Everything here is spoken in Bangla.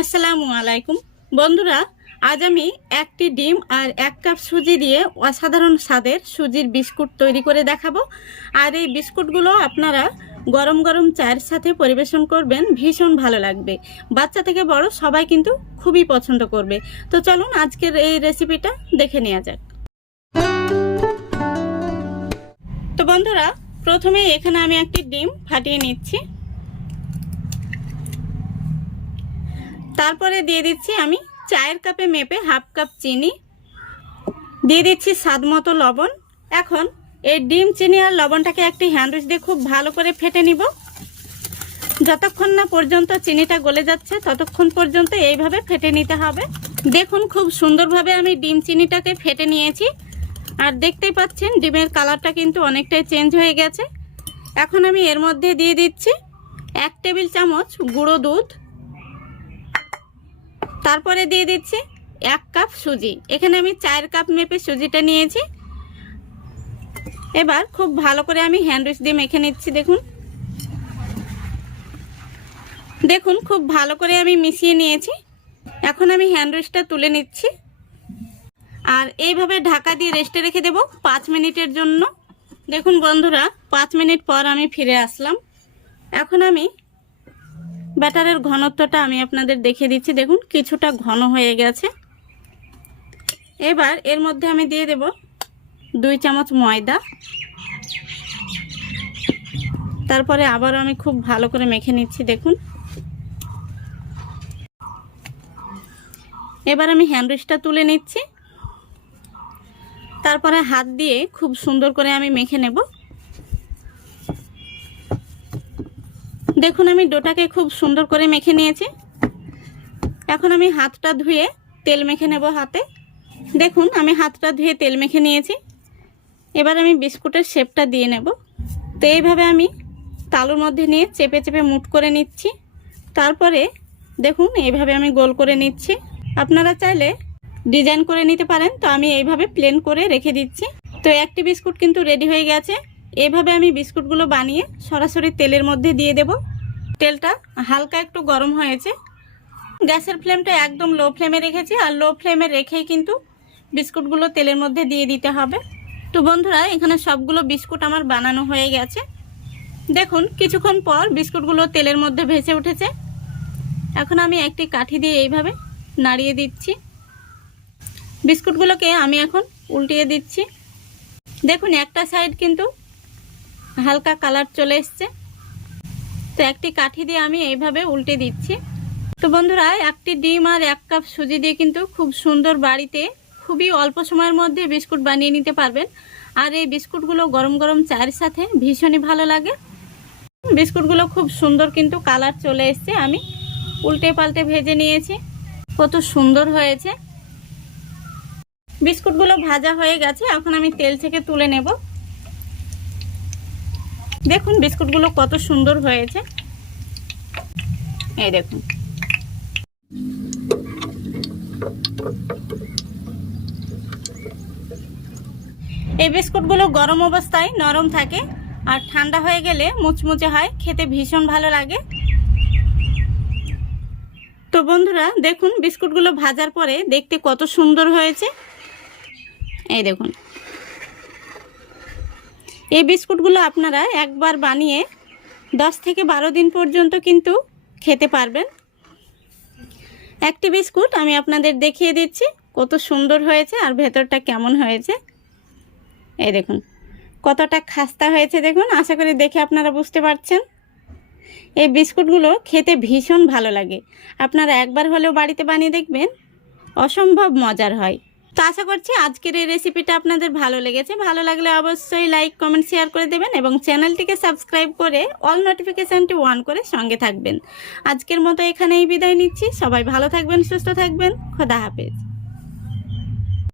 আসসালামু আলাইকুম বন্ধুরা, আজ আমি একটি ডিম আর 1 কাপ সুজি দিয়ে অসাধারণ স্বাদের সুজির বিস্কুট তৈরি করে দেখাবো। আর এই বিস্কুটগুলো আপনারা গরম গরম চায়ের সাথে পরিবেশন করবেন, ভীষণ ভালো লাগবে। বাচ্চা থেকে বড় সবাই কিন্তু খুবই পছন্দ করবে। তো চলুন আজকের এই রেসিপিটা দেখে নেওয়া যাক। তো বন্ধুরা, প্রথমে এখানে আমি একটি ডিম ফাটিয়ে নিচ্ছি। তারপরে দিয়ে দিচ্ছি আমি চায়ের কাপে মেপে হাফ কাপ চিনি, দিয়ে দিচ্ছি স্বাদ মতো লবণ। এখন এই ডিম, চিনি আর লবণটাকে একটি হ্যান্ডউইচ দিয়ে খুব ভালো করে ফেটে নিব। যতক্ষণ না পর্যন্ত চিনিটা গলে যাচ্ছে ততক্ষণ পর্যন্ত এইভাবে ফেটে নিতে হবে। দেখুন খুব সুন্দরভাবে আমি ডিম চিনিটাকে ফেটে নিয়েছি। আর দেখতেই পাচ্ছেন ডিমের কালারটা কিন্তু অনেকটাই চেঞ্জ হয়ে গেছে। এখন আমি এর মধ্যে দিয়ে দিচ্ছি 1 টেবিল চামচ গুঁড়ো দুধ। তারপরে দিয়ে দিচ্ছি 1 কাপ সুজি। এখানে আমি 4 কাপ মেপে সুজিটা নিয়েছি। এবার খুব ভালো করে আমি হ্যান্ডউইচ দিয়ে মেখে নিচ্ছি। দেখুন খুব ভালো করে আমি মিশিয়ে নিয়েছি। এখন আমি হ্যান্ডউইচটা তুলে নিচ্ছি আর এইভাবে ঢাকা দিয়ে রেস্টে রেখে দেব 5 মিনিটের জন্য। দেখুন বন্ধুরা, 5 মিনিট পর আমি ফিরে আসলাম। এখন আমি ব্যাটারের ঘনত্বটা আমি আপনাদের দেখিয়ে দিচ্ছি। দেখুন কিছুটা ঘন হয়ে গেছে। এবার এর মধ্যে আমি দিয়ে দেব 2 চামচ ময়দা। তারপরে আবার আমি খুব ভালো করে মেখে নিচ্ছি। দেখুন এবার আমি হ্যান্ডউইচটা তুলে নিচ্ছি। তারপরে হাত দিয়ে খুব সুন্দর করে আমি মেখে নেব। দেখুন আমি ডোটাকে খুব সুন্দর করে মেখে নিয়েছি। এখন আমি হাতটা ধুয়ে তেল মেখে নেব হাতে। দেখুন আমি হাতটা ধুয়ে তেল মেখে নিয়েছি। এবার আমি বিস্কুটের শেপটা দিয়ে নেব। তো এইভাবে আমি তালুর মধ্যে নিয়ে চেপে চেপে মুট করে নিচ্ছি। তারপরে দেখুন এইভাবে আমি গোল করে নিচ্ছি। আপনারা চাইলে ডিজাইন করে নিতে পারেন, তো আমি এইভাবে প্লেন করে রেখে দিচ্ছি। তো একটি বিস্কুট কিন্তু রেডি হয়ে গেছে। এইভাবে আমি বিস্কুটগুলো বানিয়ে সরাসরি তেলের মধ্যে দিয়ে দেব। তেলটা হালকা একটু গরম হয়েছে। গ্যাসের ফ্লেমটা একদম লো ফ্লেমে রেখেছি, আর লো ফ্লেমে রেখেই কিন্তু বিস্কুটগুলো তেলের মধ্যে দিয়ে দিতে হবে। তো বন্ধুরা, এখানে সবগুলো বিস্কুট আমার বানানো হয়ে গেছে। দেখুন কিছুক্ষণ পর বিস্কুটগুলো তেলের মধ্যে ভেসে উঠেছে। এখন আমি একটি কাঠি দিয়ে এইভাবে নাড়িয়ে দিচ্ছি। বিস্কুটগুলোকে আমি এখন উল্টিয়ে দিচ্ছি। দেখুন একটা সাইড কিন্তু হালকা কালার চলে এসছে। তো একটি কাঠি দিয়ে আমি এইভাবে উল্টে দিচ্ছি। তো বন্ধুরা, একটি ডিম আর 1 কাপ সুজি দিয়ে কিন্তু খুব সুন্দর বাড়িতে খুবই অল্প সময়ের মধ্যে বিস্কুট বানিয়ে নিতে পারবেন। আর এই বিস্কুটগুলো গরম গরম চায়ের সাথে ভীষণই ভালো লাগে। বিস্কুটগুলো খুব সুন্দর কিন্তু কালার চলে এসছে। আমি উল্টে পাল্টে ভেজে নিয়েছি। কত সুন্দর হয়েছে। বিস্কুটগুলো ভাজা হয়ে গেছে। এখন আমি তেল থেকে তুলে নেব। দেখুন বিস্কুটগুলো কত সুন্দর হয়েছে। এই দেখুন এই বিস্কুটগুলো গরম অবস্থায় নরম থাকে, আর ঠান্ডা হয়ে গেলে মুচমুচে হয়, খেতে ভীষণ ভালো লাগে। তো বন্ধুরা দেখুন বিস্কুটগুলো ভাজার পরে দেখতে কত সুন্দর হয়েছে। এই দেখুন এই বিস্কুটগুলো আপনারা একবার বানিয়ে 10 থেকে 12 দিন পর্যন্ত কিন্তু খেতে পারবেন। একটি বিস্কুট আমি আপনাদের দেখিয়ে দিচ্ছি কত সুন্দর হয়েছে আর ভেতরটা কেমন হয়েছে। এই দেখুন কতটা খাস্তা হয়েছে। দেখুন, আশা করি দেখে আপনারা বুঝতে পারছেন। এই বিস্কুটগুলো খেতে ভীষণ ভালো লাগে। আপনারা একবার হলেও বাড়িতে বানিয়ে দেখবেন, অসম্ভব মজার হয়। তো আশা করছি আজকের এই রেসিপিটা আপনাদের ভালো লেগেছে। ভালো লাগলে অবশ্যই লাইক, কমেন্ট, শেয়ার করে দেবেন এবং চ্যানেলটিকে সাবস্ক্রাইব করে অল নোটিফিকেশানটি অন করে সঙ্গে থাকবেন। আজকের মতো এখানেই বিদায় নিচ্ছি। সবাই ভালো থাকবেন, সুস্থ থাকবেন। খোদা হাফেজ।